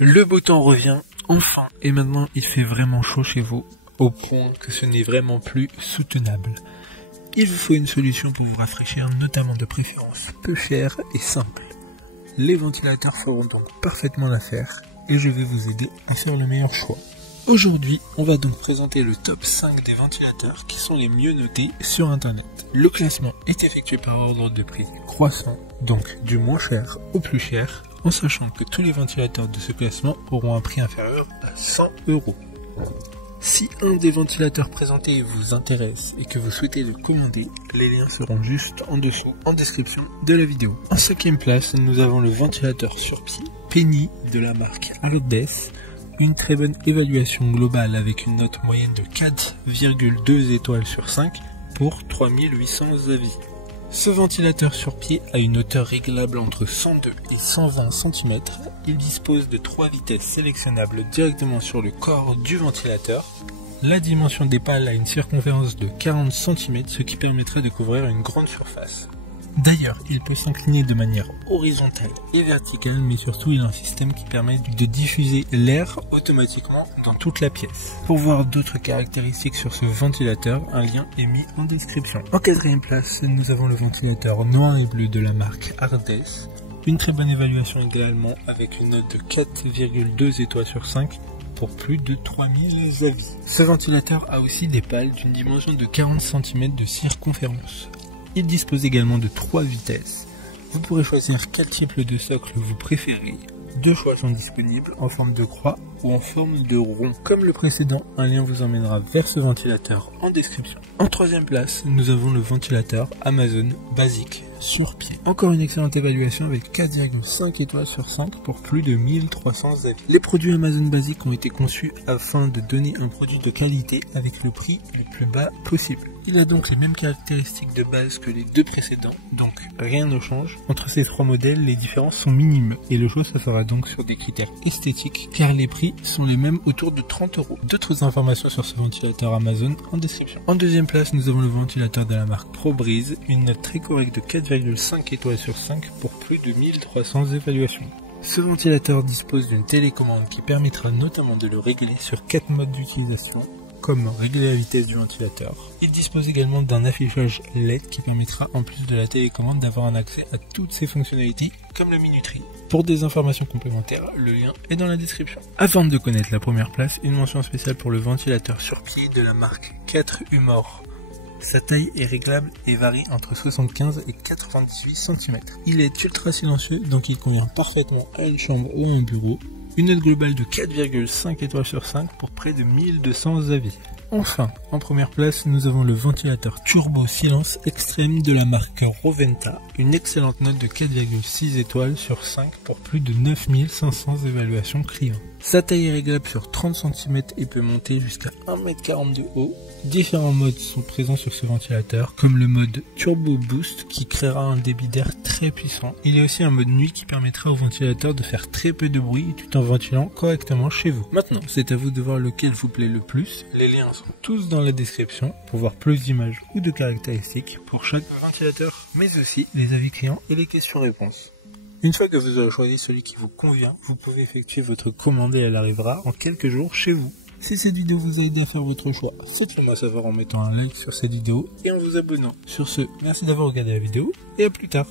Le beau temps revient enfin et maintenant il fait vraiment chaud chez vous au point que ce n'est vraiment plus soutenable. Il vous faut une solution pour vous rafraîchir, notamment de préférence peu chère et simple. Les ventilateurs feront donc parfaitement l'affaire et je vais vous aider à faire le meilleur choix. Aujourd'hui, on va donc présenter le top 5 des ventilateurs qui sont les mieux notés sur internet. Le classement est effectué par ordre de prix croissant, donc du moins cher au plus cher, en sachant que tous les ventilateurs de ce classement auront un prix inférieur à 100 €. Si un des ventilateurs présentés vous intéresse et que vous souhaitez le commander, les liens seront juste en dessous, en description de la vidéo. En 5e place, nous avons le ventilateur sur pied Penny de la marque Ardes. Une très bonne évaluation globale avec une note moyenne de 4,2 étoiles sur 5 pour 3800 avis. Ce ventilateur sur pied a une hauteur réglable entre 102 et 120 cm. Il dispose de 3 vitesses sélectionnables directement sur le corps du ventilateur. La dimension des pales a une circonférence de 40 cm, ce qui permettrait de couvrir une grande surface. D'ailleurs, il peut s'incliner de manière horizontale et verticale, mais surtout il a un système qui permet de diffuser l'air automatiquement dans toute la pièce. Pour voir d'autres caractéristiques sur ce ventilateur, un lien est mis en description. En 4e place, nous avons le ventilateur noir et bleu de la marque Ardes. Une très bonne évaluation également avec une note de 4,2 étoiles sur 5 pour plus de 3000 avis. Ce ventilateur a aussi des pales d'une dimension de 40 cm de circonférence. Il dispose également de 3 vitesses. Vous pourrez choisir quel type de socle vous préférez. 2 choix sont disponibles en forme de croix ou en forme de rond. Comme le précédent, un lien vous emmènera vers ce ventilateur en description. En 3e place, nous avons le ventilateur Amazon Basic sur pied. Encore une excellente évaluation avec 4,5 étoiles sur 5 pour plus de 1300 avis. Les produits Amazon Basic ont été conçus afin de donner un produit de qualité avec le prix le plus bas possible. Il a donc les mêmes caractéristiques de base que les deux précédents, donc rien ne change. Entre ces 3 modèles, les différences sont minimes et le choix se fera donc sur des critères esthétiques car les prix sont les mêmes autour de 30 €. D'autres informations sur ce ventilateur Amazon en description. En 2e place, nous avons le ventilateur de la marque ProBreeze, une note très correcte de 4,5 étoiles sur 5 pour plus de 1300 évaluations. Ce ventilateur dispose d'une télécommande qui permettra notamment de le régler sur 4 modes d'utilisation, comme régler la vitesse du ventilateur. Il dispose également d'un affichage LED qui permettra en plus de la télécommande d'avoir un accès à toutes ses fonctionnalités comme la minuterie. Pour des informations complémentaires, le lien est dans la description. Avant de connaître la première place, une mention spéciale pour le ventilateur sur pied de la marque 4 Humor. Sa taille est réglable et varie entre 75 et 98 cm. Il est ultra silencieux, donc il convient parfaitement à une chambre ou à un bureau. Une note globale de 4,5 étoiles sur 5 pour près de 1200 avis. Enfin, en première place, nous avons le ventilateur Turbo Silence Extrême de la marque Roventa. Une excellente note de 4,6 étoiles sur 5 pour plus de 9500 évaluations clients. Sa taille est réglable sur 30 cm et peut monter jusqu'à 1,40 m de haut. Différents modes sont présents sur ce ventilateur, comme le mode Turbo Boost qui créera un débit d'air très puissant. Il y a aussi un mode nuit qui permettra au ventilateur de faire très peu de bruit tout en ventilant correctement chez vous. Maintenant, c'est à vous de voir lequel vous plaît le plus. Les liens sont tous dans la description pour voir plus d'images ou de caractéristiques pour chaque ventilateur, mais aussi les avis clients et les questions-réponses. Une fois que vous aurez choisi celui qui vous convient, vous pouvez effectuer votre commande et elle arrivera en quelques jours chez vous. Si cette vidéo vous a aidé à faire votre choix, faites-le moi savoir en mettant un like sur cette vidéo et en vous abonnant. Sur ce, merci d'avoir regardé la vidéo et à plus tard.